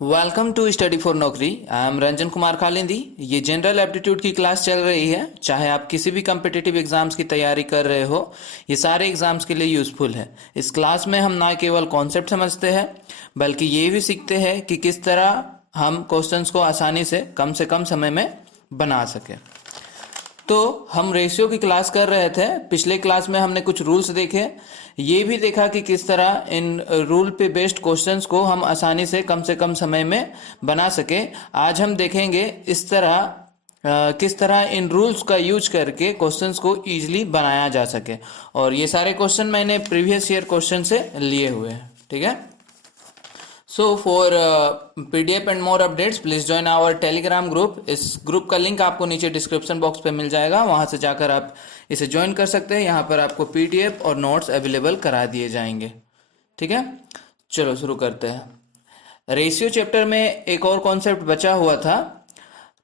Welcome to study for नौकरी। I am Ranjan Kumar Kalindi. ये general aptitude की क्लास चल रही है। चाहे आप किसी भी कम्पिटिटिव एग्जाम्स की तैयारी कर रहे हो, ये सारे एग्जाम्स के लिए यूज़फुल है। इस क्लास में हम ना केवल कॉन्सेप्ट समझते हैं बल्कि ये भी सीखते हैं कि किस तरह हम क्वेश्चंस को आसानी से कम समय में बना सकें। तो हम रेशियो की क्लास कर रहे थे। पिछले क्लास में हमने कुछ रूल्स देखे, ये भी देखा कि किस तरह इन रूल पे बेस्ड क्वेश्चंस को हम आसानी से कम समय में बना सके। आज हम देखेंगे इस तरह किस तरह इन रूल्स का यूज करके क्वेश्चंस को इजीली बनाया जा सके। और ये सारे क्वेश्चन मैंने प्रीवियस ईयर क्वेश्चन से लिए हुए हैं, ठीक है। So for PDF and more updates please join our Telegram group. इस ग्रुप का लिंक आपको नीचे डिस्क्रिप्शन बॉक्स पे मिल जाएगा, वहां से जाकर आप इसे ज्वाइन कर सकते हैं। यहाँ पर आपको PDF और नोट्स अवेलेबल करा दिए जाएंगे, ठीक है। चलो शुरू करते हैं। रेशियो चैप्टर में एक और कॉन्सेप्ट बचा हुआ था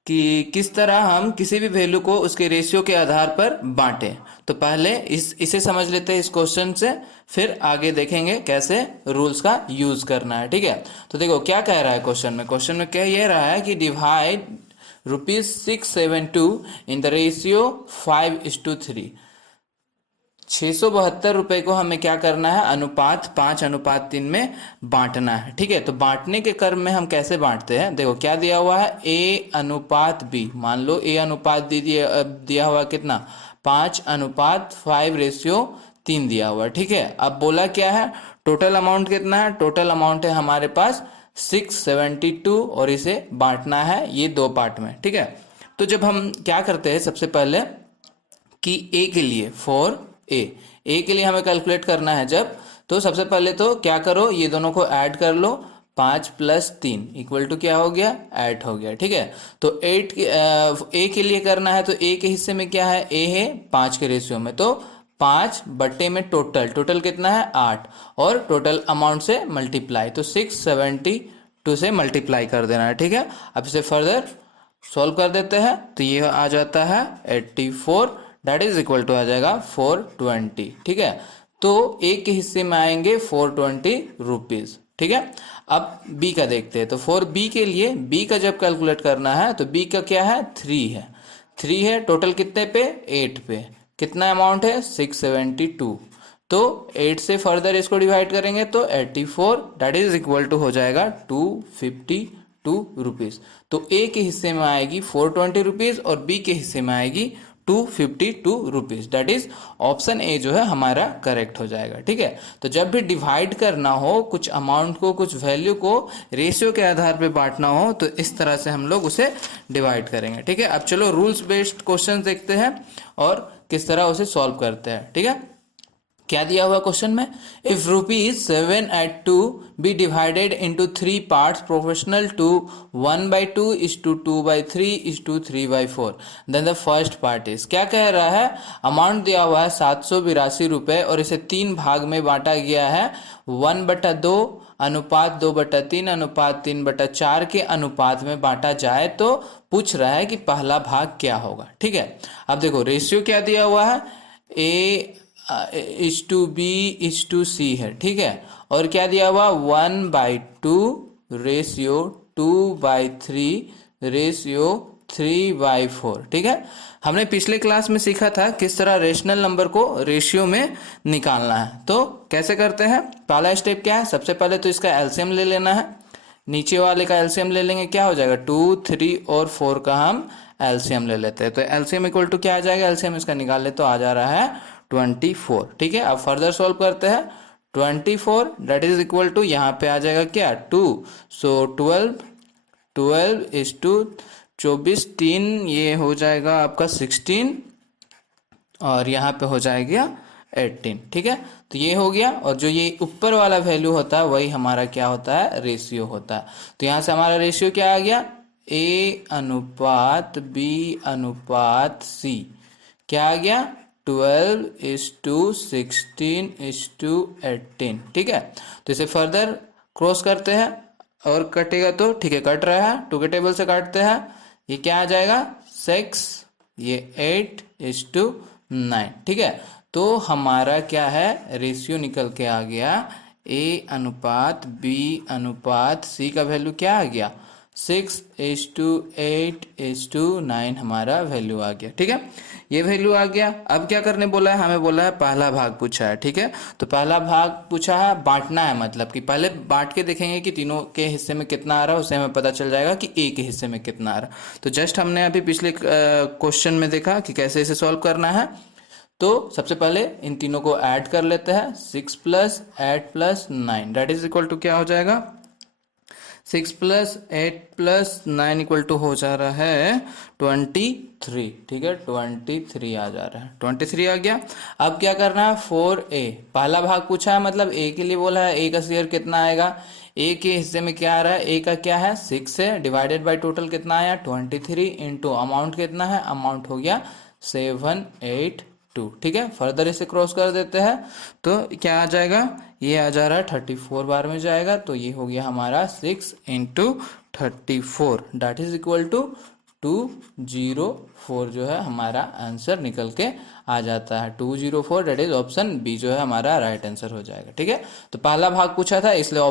कि किस तरह हम किसी भी वैल्यू को उसके रेशियो के आधार पर बांटें। तो पहले इसे समझ लेते हैं इस क्वेश्चन से, फिर आगे देखेंगे कैसे रूल्स का यूज करना है, ठीक है। तो देखो क्या कह रहा है क्वेश्चन में कह ये रहा है कि डिवाइड ₹672 इन द रेशियो 5:3। 672 रुपए को हमें क्या करना है, अनुपात 5:3 में बांटना है, ठीक है। तो बांटने के क्रम में हम कैसे बांटते हैं, देखो क्या दिया हुआ है, A/B। मान लो A/B दिया हुआ कितना, 5:5 दिया हुआ, ठीक है। अब बोला क्या है, टोटल अमाउंट कितना है, टोटल अमाउंट है हमारे पास 672 और इसे बांटना है ये दो पार्ट में, ठीक है। तो जब हम क्या करते हैं, सबसे पहले कि A के लिए ए के लिए हमें कैलकुलेट करना है जब, तो सबसे पहले तो क्या करो, ये दोनों को ऐड कर लो। 5 + 3 इक्वल टू क्या हो गया, 8 हो गया, ठीक है। तो 8 ए के लिए करना है, तो ए के हिस्से में क्या है, ए है 5 के रेशियो में, तो 5 बट्टे में टोटल कितना है 8, और टोटल अमाउंट से मल्टीप्लाई, तो 672 से मल्टीप्लाई कर देना है, ठीक है। अब इसे फर्दर सॉल्व कर देते हैं, तो ये आ जाता है 84, दैट इज इक्वल टू आ जाएगा 420, ठीक है। तो एक के हिस्से में आएंगे 420 रुपीज, ठीक है। अब बी का देखते हैं, तो फॉर बी के लिए, बी का जब कैलकुलेट करना है तो बी का क्या है, 3 है। टोटल कितने पे, 8 पे, कितना अमाउंट है 672, तो 8 से फर्दर इसको डिवाइड करेंगे तो 84, दैट इज इक्वल टू हो जाएगा 252 रुपीज। तो ए के हिस्से में आएगी 420 रुपीज और बी के हिस्से में आएगी 252 rupees, that is option A जो है हमारा करेक्ट हो जाएगा, ठीक है। तो जब भी डिवाइड करना हो कुछ अमाउंट को, कुछ वैल्यू को रेशियो के आधार पे बांटना हो, तो इस तरह से हम लोग उसे डिवाइड करेंगे, ठीक है। अब चलो रूल्स बेस्ड क्वेश्चन देखते हैं और किस तरह उसे सॉल्व करते हैं, ठीक है। क्या दिया हुआ क्वेश्चन में, if ₹7/2 be divided into 3 parts proportional to 1/2:2/3:3/4, then the first part is, क्या कह रहा है, अमाउंट दिया हुआ है 782 रुपए और इसे 3 भाग में बांटा गया है, 1/2 अनुपात 2/3 अनुपात 3/4 के अनुपात में बांटा जाए, तो पूछ रहा है कि पहला भाग क्या होगा, ठीक है। अब देखो रेशियो क्या दिया हुआ है, A/B/C है, ठीक है। और क्या दिया हुआ 1/2:2/3:4, ठीक है। हमने पिछले क्लास में सीखा था किस तरह रेशनल नंबर को रेशियो में निकालना है। तो कैसे करते हैं, पहला स्टेप क्या है, सबसे पहले तो इसका एलसीएम ले लेना है। नीचे वाले का एलसीएम ले लेंगे, क्या हो जाएगा 2, 3 और 4 का हम एलसीएम ले लेते हैं। तो एलसीएम इक्वल टू क्या आ जाएगा, एलसीएम इसका निकाल ले तो आ जा रहा है 24, ठीक है। अब फर्दर सॉल्व करते हैं, 24 दैट इज इक्वल टू, यहाँ पे आ जाएगा क्या 2, सो 12 इज टू 24, 3 ये हो जाएगा आपका 16 और यहाँ पे हो जाएगा 18, ठीक है। तो ये हो गया, और जो ये ऊपर वाला वैल्यू होता है वही हमारा क्या होता है, रेशियो होता है। तो यहाँ से हमारा रेशियो क्या आ गया, A/B/C, क्या आ गया 12:16:18, ठीक है। तो इसे फर्दर क्रॉस करते हैं और कटेगा तो ठीक है, कट रहा है, 2 के टेबल से काटते हैं, ये क्या आ जाएगा 6, ये 8:9, ठीक है। तो हमारा क्या है, रेशियो निकल के आ गया ए अनुपात बी अनुपात सी का वैल्यू क्या आ गया, 6:8:9 हमारा वैल्यू आ गया। ठीक है, ये वैल्यू आ गया। अब क्या करने बोला है, हमें बोला है पहला भाग पूछा है। ठीक है, तो पहला भाग पूछा है, बांटना है, मतलब कि पहले बांट के देखेंगे कि तीनों के हिस्से में कितना आ रहा है, उससे हमें पता चल जाएगा कि ए के हिस्से में कितना आ रहा है। तो जस्ट हमने अभी पिछले क्वेश्चन में देखा कि कैसे इसे सॉल्व करना है। तो सबसे पहले इन तीनों को ऐड कर लेते हैं, 6 + 8 + 9 दैट इज इक्वल टू क्या हो जाएगा, 6 + 8 + 9 इक्वल टू हो जा रहा है 23। ठीक है, 23 आ जा रहा है, 23 आ गया। अब क्या करना है, 4a पहला भाग पूछा है, मतलब a के लिए बोला है, a का शेयर कितना आएगा, a के हिस्से में क्या आ रहा है, a का क्या है 6 है, डिवाइडेड बाय टोटल कितना आया 23 इंटू अमाउंट कितना है, अमाउंट हो गया 782। ठीक है, फर्दर इसे क्रॉस कर देते हैं तो क्या आ जाएगा, ये आ जा रहा है 34 बार में जाएगा, तो ये हो गया हमारा 6 × 34 दैट इज इक्वल टू 204 जो है हमारा आंसर निकल के आ जाता है, 204 दैट इज ऑप्शन बी जो है हमारा राइट आंसर हो जाएगा। ठीक है, तो पहला भाग पूछा था इसलिए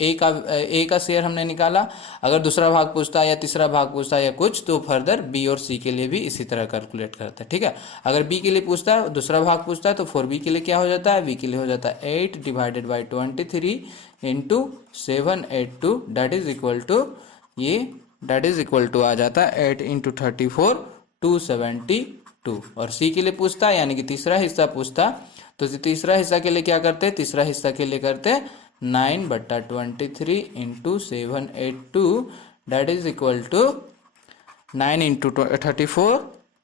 ए का शेयर हमने निकाला। अगर दूसरा भाग पूछता है या तीसरा भाग पूछता है या कुछ, तो फर्दर बी और सी के लिए भी इसी तरह कैलकुलेट करते हैं। ठीक है, अगर बी के लिए पूछता है, दूसरा भाग पूछता है, तो 4b के लिए क्या हो जाता है, बी के लिए हो जाता है 8 divided by 23 into 782 that is equal to ये दैट इज इक्वल टू आ जाता है 8 × 34 272। और सी के लिए पूछता है, यानी कि तीसरा हिस्सा पूछता, तो तीसरा हिस्सा के लिए क्या करते हैं, तीसरा हिस्सा के लिए करते 9/23 into 782 that is equal to 9 × 34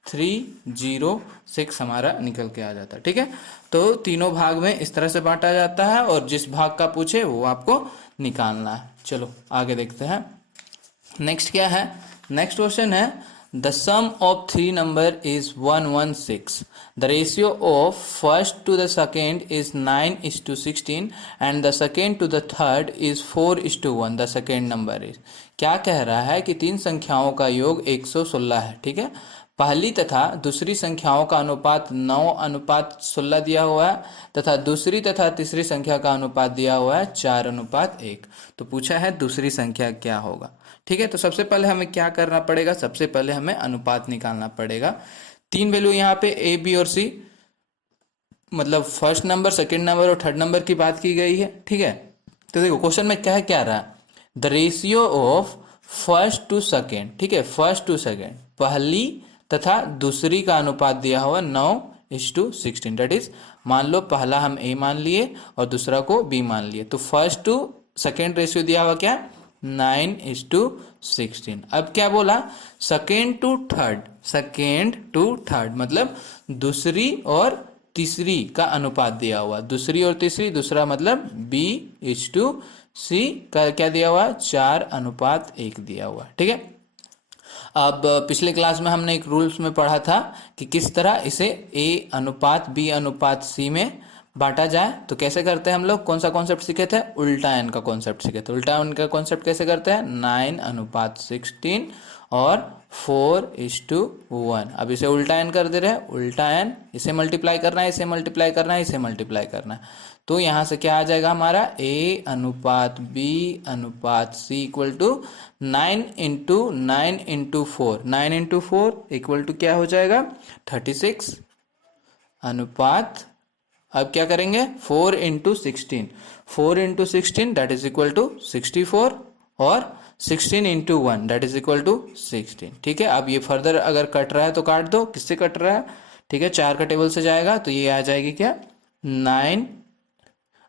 306 हमारा निकल के आ जाता है। ठीक है, तो तीनों भाग में इस तरह से बांटा जाता है और जिस भाग का पूछे वो आपको निकालना है। चलो आगे देखते हैं, नेक्स्ट क्या है, नेक्स्ट क्वेश्चन है, the sum of 3 number is 116, the ratio of first to the second is 9:16 and the second to the third is 4:1, the second number is. क्या कह रहा है कि तीन संख्याओं का योग 116 है। ठीक है, पहली तथा दूसरी संख्याओं का अनुपात 9:16 दिया हुआ है तथा दूसरी तथा तीसरी संख्या का अनुपात दिया हुआ है 4:1। तो पूछा है दूसरी संख्या क्या होगा। ठीक है, तो सबसे पहले हमें क्या करना पड़ेगा, सबसे पहले हमें अनुपात निकालना पड़ेगा। तीन वैल्यू यहाँ पे ए बी और सी, मतलब फर्स्ट नंबर सेकंड नंबर और थर्ड नंबर की बात की गई है। ठीक है, तो देखो क्वेश्चन में क्या है, क्या रहा, the ratio of first to second. ठीक है, फर्स्ट टू सेकेंड, पहली तथा दूसरी का अनुपात दिया हुआ 9:16 दैट इज, मान लो पहला हम ए मान लिए और दूसरा को बी मान लिए, तो फर्स्ट टू सेकेंड रेशियो दिया हुआ क्या 9:16। अब क्या बोला, सेकेंड टू थर्ड मतलब दूसरी और तीसरी का अनुपात दिया हुआ, दूसरी और तीसरी, दूसरा मतलब B:C का क्या दिया हुआ 4:1 दिया हुआ। ठीक है, अब पिछले क्लास में हमने एक रूल्स में पढ़ा था कि किस तरह इसे A:B:C में बांटा जाए। तो कैसे करते हैं हम लोग, कौन सा कॉन्सेप्ट सीखे थे, उल्टा एन का कॉन्सेप्ट सीखे थे। उल्टा एन का कॉन्सेप्ट कैसे करते हैं, 9:16 और 4:1। अब इसे उल्टा एन कर दे रहे हैं, उल्टा एन, इसे मल्टीप्लाई करना है, इसे मल्टीप्लाई करना है, इसे मल्टीप्लाई करना है। तो यहाँ से क्या आ जाएगा हमारा A:B:C equal to 9 × 9 × 4, 9 × 4 equal to क्या हो जाएगा 36 अनुपात, अब क्या करेंगे 4 × 16, 4 × 16 दैट इज इक्वल टू 64 और 16 × 1 दैट इज इक्वल टू 16। ठीक है, अब ये फर्दर अगर कट रहा है तो काट दो, किससे कट रहा है, ठीक है 4 का टेबल से जाएगा, तो ये आ जाएगी क्या 9,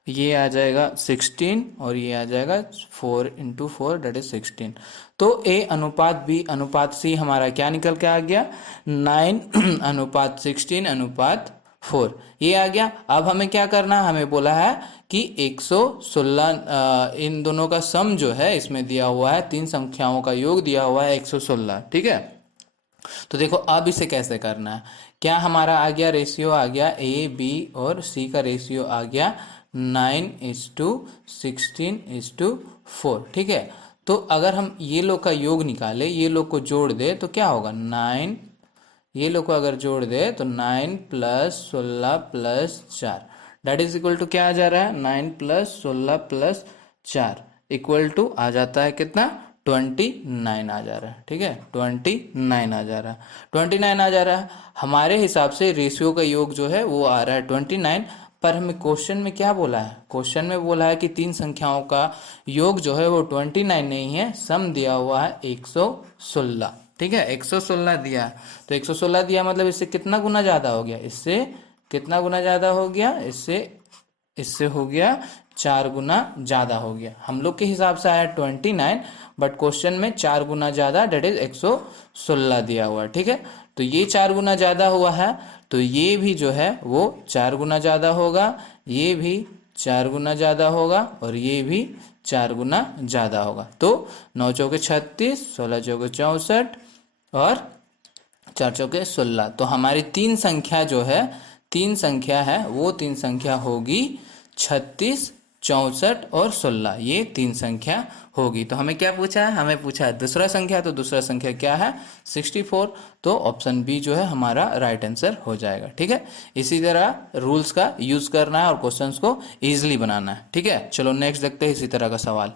ये आ जाएगा 16 और ये आ जाएगा 4 × 4 दैट इज 16। तो A:B:C हमारा क्या निकल के आ गया 9:16:4 ये आ गया। अब हमें क्या करना है, हमें बोला है कि 116 इन दोनों का सम जो है इसमें दिया हुआ है, तीन संख्याओं का योग दिया हुआ है 116। ठीक है, तो देखो अब इसे कैसे करना है, क्या हमारा आ गया रेशियो आ गया A B और C का रेशियो आ गया 9:16:4। ठीक है, तो अगर हम ये लोग का योग निकाले, ये लोग को जोड़ दे तो क्या होगा 9, ये लोग को अगर जोड़ दे तो 9 + 16 + 4 दैट इज इक्वल टू क्या आ जा रहा है, 9 प्लस 16 प्लस 4 इक्वल टू आ जाता है कितना, 29 आ जा रहा है। ठीक है, 29 आ जा रहा है, 29 आ जा रहा है। हमारे हिसाब से रेशियो का योग जो है वो आ रहा है 29, पर हमें क्वेश्चन में क्या बोला है, क्वेश्चन में बोला है कि तीन संख्याओं का योग जो है वो 29 नहीं है, सम दिया हुआ है 116। ठीक है, 116 दिया है, तो 116 दिया मतलब इससे कितना गुना ज़्यादा हो गया, इससे कितना गुना ज़्यादा हो गया, इससे इससे हो गया 4 गुना ज़्यादा हो गया। हम लोग के हिसाब से आया 29, बट क्वेश्चन में 4 गुना ज़्यादा डेट इज 116 दिया हुआ है। ठीक है, तो ये 4 गुना ज़्यादा हुआ है, तो ये भी जो है वो 4 गुना ज़्यादा होगा, ये भी 4 गुना ज़्यादा होगा, और ये भी 4 गुना ज़्यादा होगा। तो 9 चौके 36, 16 चौके 64 और 4 चौके 16। तो हमारी तीन संख्या जो है, तीन संख्या है, वो तीन संख्या होगी 36, 64 और 16, ये तीन संख्या होगी। तो हमें क्या पूछा है, हमें पूछा है दूसरा संख्या, तो दूसरा संख्या क्या है, 64। तो ऑप्शन बी जो है हमारा राइट आंसर हो जाएगा। ठीक है, इसी तरह रूल्स का यूज करना है और क्वेश्चंस को इजीली बनाना है। ठीक है, चलो नेक्स्ट देखते हैं इसी तरह का सवाल।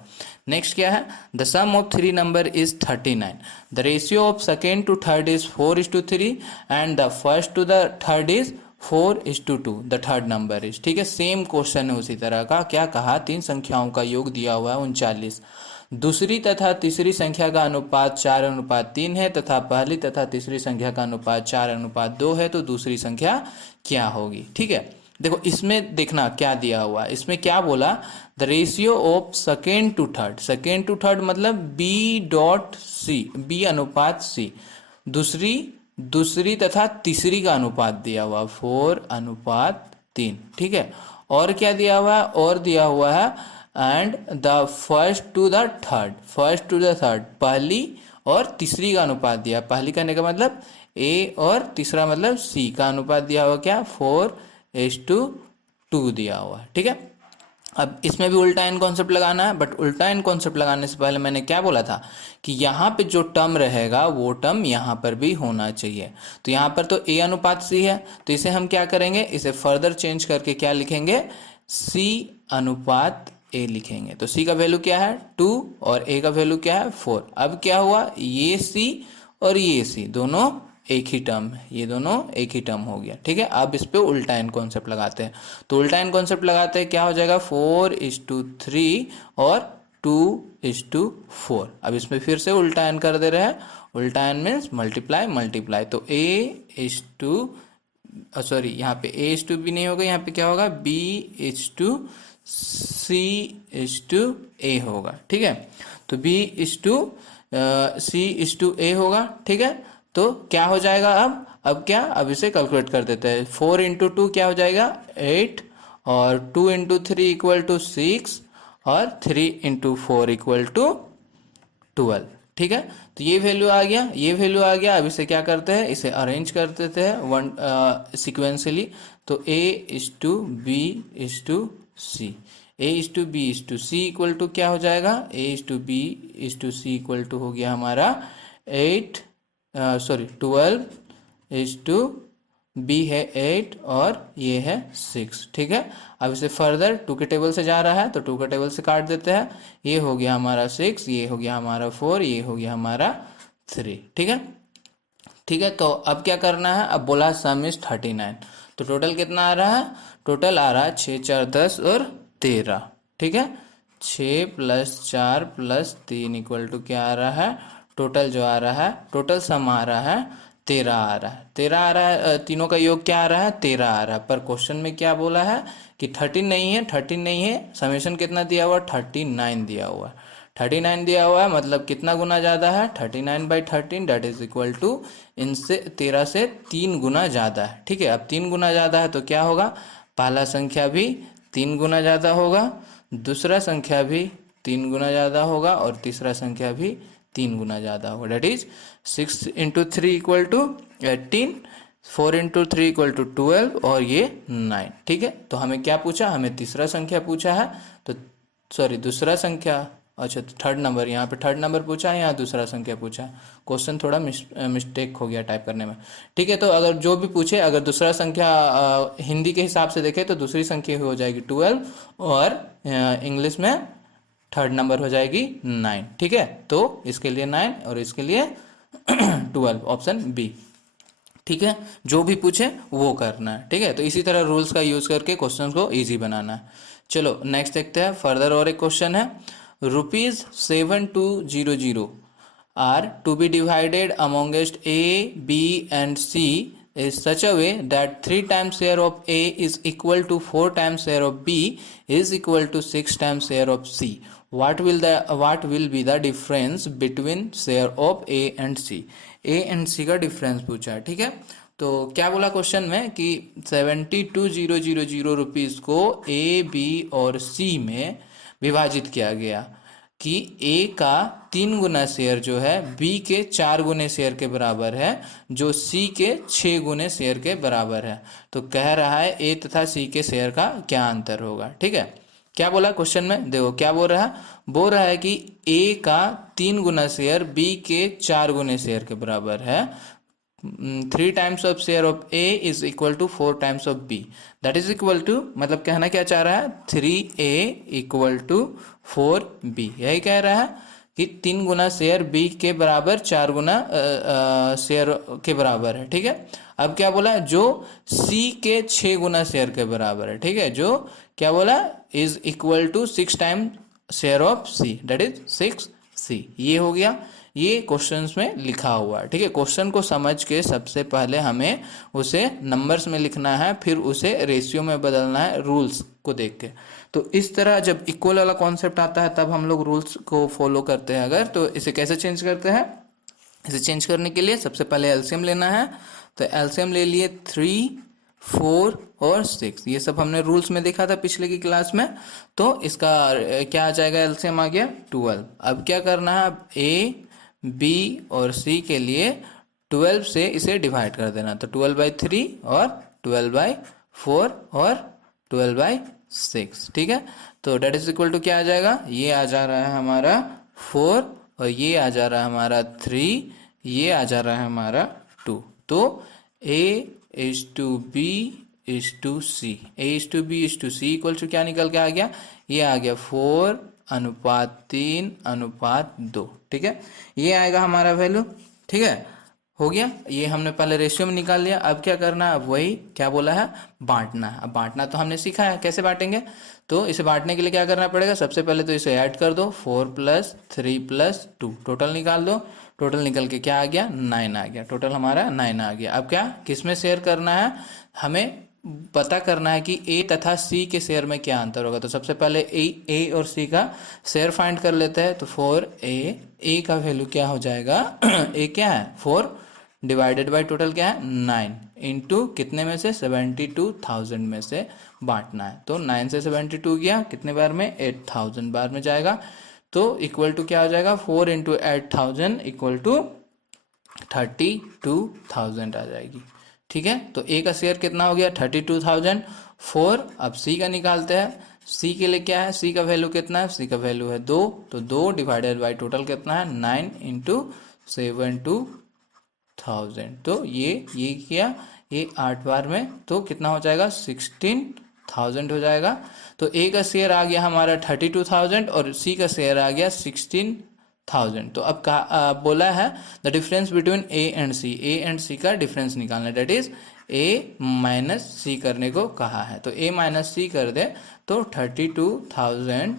नेक्स्ट क्या है, the sum of three number is 39, the ratio of second to third is 4:3 and the first to the third is 4:2, the third number is. ठीक है, सेम क्वेश्चन है उसी तरह का। क्या कहा, तीन संख्याओं का योग दिया हुआ है 39, दूसरी तथा तीसरी संख्या का अनुपात 4:3 है तथा पहली तथा तीसरी संख्या का अनुपात 4:2 है, तो दूसरी संख्या क्या होगी। ठीक है, देखो इसमें देखना क्या दिया हुआ है, इसमें क्या बोला, the ratio of second to third, second to third मतलब B.C, B अनुपात C, दूसरी तथा तीसरी का अनुपात दिया हुआ 4:3। ठीक है, और क्या दिया हुआ है, और दिया हुआ है and the first to the third, first to the third पहली और तीसरी का अनुपात दिया, पहली करने का मतलब A और तीसरा मतलब C का अनुपात दिया हुआ क्या, 4:2 दिया हुआ है। ठीक है, अब इसमें भी उल्टा एन कॉन्सेप्ट लगाना है, बट उल्टा एन कॉन्सेप्ट लगाने से पहले मैंने क्या बोला था कि यहाँ पे जो टर्म रहेगा वो टर्म यहाँ पर भी होना चाहिए। तो यहाँ पर तो A अनुपात C है, तो इसे हम क्या करेंगे, इसे फर्दर चेंज करके क्या लिखेंगे, C अनुपात A लिखेंगे। तो C का वैल्यू क्या है 2 और A का वैल्यू क्या है 4। अब क्या हुआ, ये C और ये C दोनों एक ही टर्म है, ये दोनों एक ही टर्म हो गया। ठीक है, अब इस पे उल्टा एन कॉन्सेप्ट लगाते हैं, तो उल्टा एन कॉन्सेप्ट लगाते हैं क्या हो जाएगा, 4:3 और 2:4। अब इसमें फिर से उल्टा एन कर दे रहे हैं, उल्टा एन मीन्स मल्टीप्लाई मल्टीप्लाई, तो सॉरी यहाँ पे A:B नहीं होगा, यहाँ पे क्या होगा, B:C:A होगा। ठीक है, तो B:C:A होगा। ठीक है, तो क्या हो जाएगा, अब क्या, अब इसे कैलकुलेट कर देते हैं, 4 × 2 क्या हो जाएगा 8 और 2 × 3 इक्वल टू 6 और 3 × 4 इक्वल टू 12। ठीक है, तो ये वैल्यू आ गया, ये वैल्यू आ गया। अब इसे क्या करते हैं, इसे अरेंज कर देते हैं वन सिक्वेंसली, तो A:B:C, A:B:C इक्वल टू क्या हो जाएगा, A:B:C इक्वल टू हो गया हमारा 12 B है 8 और ये है 6। ठीक है, अब इसे फर्दर 2 के टेबल से जा रहा है, तो 2 के टेबल से काट देते हैं, ये हो गया हमारा 6, ये हो गया हमारा 4, ये हो गया हमारा 3। ठीक है, ठीक है, तो अब क्या करना है, अब बोला सम इज 39, तो टोटल कितना आ रहा है, टोटल आ रहा है 6 4 10 और 13। ठीक है, 6 + 4 + 3 इक्वल टू क्या आ रहा है, टोटल जो आ रहा है, टोटल सम आ रहा है 13 आ रहा है, 13 आ रहा है, तीनों का योग क्या आ रहा है 13 आ रहा है। पर क्वेश्चन में क्या बोला है कि 13 नहीं है, 13 नहीं है, समेशन कितना दिया हुआ, 39 दिया हुआ है, 39 दिया हुआ है, मतलब कितना गुना ज़्यादा है, 39/13 दैट इज इक्वल टू इनसे 13 से 3 गुना ज़्यादा है। ठीक है, अब 3 गुना ज़्यादा है तो क्या होगा, पहला संख्या भी 3 गुना ज़्यादा होगा, दूसरा संख्या भी 3 गुना ज़्यादा होगा और तीसरा संख्या भी 3 गुना ज़्यादा होगा। That is 6 × 3 equal to 18, 4 × 3 equal to 12 और ये 9। ठीक है, तो हमें क्या पूछा, हमें तीसरा संख्या पूछा है, तो सॉरी दूसरा संख्या अच्छा तो थर्ड नंबर, यहाँ पे थर्ड नंबर पूछा है, यहाँ दूसरा संख्या पूछा है। क्वेश्चन थोड़ा मिस्टेक हो गया टाइप करने में। ठीक है, तो अगर जो भी पूछे, अगर दूसरा संख्या हिंदी के हिसाब से देखे तो दूसरी संख्या हो जाएगी 12, और इंग्लिश में थर्ड नंबर हो जाएगी 9। ठीक है, तो इसके लिए 9 और इसके लिए 12, ऑप्शन बी। ठीक है, जो भी पूछे वो करना है। ठीक है, तो इसी तरह रूल्स का यूज़ करके क्वेश्चन को ईजी बनाना है। चलो नेक्स्ट देखते हैं फर्दर। और एक क्वेश्चन है, ₹7200 are to be divided amongst A, B and C is such a way that 3 times share of A is equal to 4 times share of B is equal to 6 times share of C. What will be the difference between share of A and C? A and C का difference पूछा है। ठीक है, तो क्या बोला question में कि 72,000 रुपीज़ को A, B और C में विभाजित किया गया कि A का 3 गुना शेयर जो है B के 4 गुने शेयर के बराबर है, जो C के 6 गुने शेयर के बराबर है। तो कह रहा है A तथा C के शेयर का क्या अंतर होगा। ठीक है, क्या बोला क्वेश्चन में, देखो क्या बोल रहा है, बोल रहा है कि A का 3 गुना शेयर B के 4 गुने शेयर के बराबर है। 3 times of share of A is equal to 4 times of B, that is equal to, मतलब कहना क्या चाह रहा है, 3A इक्वल टू 4B। यही कह रहा है कि 3 गुना शेयर B के बराबर 4 गुना शेयर के बराबर है। ठीक है, अब क्या बोला है, जो C के 6 गुना शेयर के बराबर है। ठीक है, जो क्या बोला, is equal to 6 time share of C, that is 6C। ये हो गया, ये क्वेश्चंस में लिखा हुआ है। ठीक है, क्वेश्चन को समझ के सबसे पहले हमें उसे नंबर्स में लिखना है, फिर उसे रेशियो में बदलना है रूल्स को देख के। तो इस तरह जब इक्वल वाला कॉन्सेप्ट आता है तब हम लोग रूल्स को फॉलो करते हैं। अगर तो इसे कैसे चेंज करते हैं, इसे चेंज करने के लिए सबसे पहले एलसीएम लेना है। तो एलसीएम ले लिए 3, 4 और 6, ये सब हमने रूल्स में देखा था पिछले की क्लास में। तो इसका क्या आ जाएगा, एलसीएम आ गया 12। अब क्या करना है, A, B और C के लिए 12 से इसे डिवाइड कर देना। तो 12/3 और 12/4 और 12/6। ठीक है, तो डेट इज इक्वल टू क्या आ जाएगा, ये आ जा रहा है हमारा 4 और ये आ जा रहा है हमारा 3, ये आ जा रहा है हमारा 2। तो A is to B is to C, A is to B is to C equal to क्या निकल के आ गया, ये आ गया 4:3:2। ठीक है, ये आएगा हमारा वैल्यू। ठीक है, हो गया, ये हमने पहले रेशियो में निकाल लिया। अब क्या करना है, अब वही क्या बोला है, बांटना है। अब बांटना तो हमने सीखा है, कैसे बांटेंगे, तो इसे बांटने के लिए क्या करना पड़ेगा, सबसे पहले तो इसे ऐड कर दो, 4 + 3 + 2, टोटल निकाल दो। टोटल निकल के क्या आ गया, 9 आ गया। टोटल हमारा 9 आ गया। अब क्या, किस में शेयर करना है, हमें पता करना है कि A तथा C के शेयर में क्या अंतर होगा। तो सबसे पहले A और C का शेयर फाइंड कर लेते हैं। तो 4A का वैल्यू क्या हो जाएगा, A क्या है 4 डिवाइडेड बाय टोटल क्या है 9 इंटू कितने में से 72,000 में से बांटना है। तो 9 से 72 गया कितने बार में, 8,000 बार में जाएगा। तो इक्वल टू क्या हो जाएगा, 4 × 8,000 इक्वल टू 32,000 आ जाएगी। ठीक है, तो A का शेयर कितना हो गया 32,000। 4, अब C का निकालते हैं। C के लिए क्या है, C का वैल्यू कितना है, C का वैल्यू है 2। तो 2 डिवाइडेड बाई टोटल कितना है 9 × 72,000। तो ये किया, ये 8 बार में, तो कितना हो जाएगा 16,000 हो जाएगा। तो A का शेयर आ गया हमारा 32,000 और C का शेयर आ गया 16,000। तो अब कहा बोला है the difference between A and C, A and C का डिफरेंस निकालना, डेट इज A - C करने को कहा है। तो A - C कर दे तो 32,000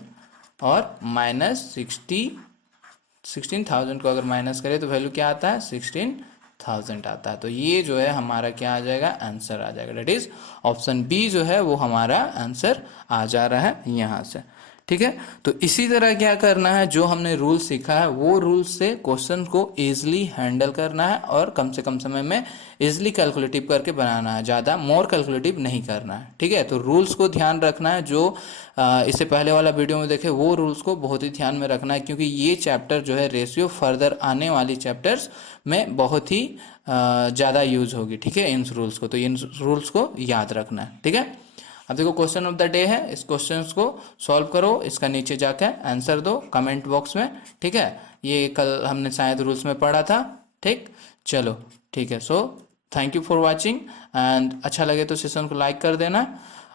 और -16,000 को अगर माइनस करें तो वैल्यू क्या आता है 16,000 आता है। तो ये जो है हमारा क्या आ जाएगा, आंसर आ जाएगा। डेट इज ऑप्शन बी जो है वो हमारा आंसर आ जा रहा है यहाँ से। ठीक है, तो इसी तरह क्या करना है, जो हमने रूल सीखा है वो रूल से क्वेश्चन को इजीली हैंडल करना है और कम से कम समय में इजीली कैलकुलेटिव करके बनाना है, ज़्यादा मोर कैलकुलेटिव नहीं करना है। ठीक है, तो रूल्स को ध्यान रखना है, जो इससे पहले वाला वीडियो में देखे वो रूल्स को बहुत ही ध्यान में रखना है, क्योंकि ये चैप्टर जो है रेशियो फर्दर आने वाली चैप्टर्स में बहुत ही ज़्यादा यूज होगी। ठीक है, इन रूल्स को, तो इन रूल्स को याद रखना है। ठीक है, अब देखो क्वेश्चन ऑफ द डे है, इस क्वेश्चन को सॉल्व करो, इसका नीचे जाके आंसर दो कमेंट बॉक्स में, ठीक है। ये कल हमने शायद रूल्स में पढ़ा था, ठीक। चलो ठीक है, so thank you for watching and अच्छा लगे तो सेशन को लाइक कर देना।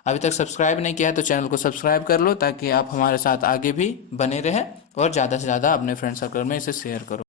अभी तक सब्सक्राइब नहीं किया है तो चैनल को सब्सक्राइब कर लो, ताकि आप हमारे साथ आगे भी बने रहें और ज़्यादा से ज़्यादा अपने फ्रेंड सर्कल में इसे शेयर करो।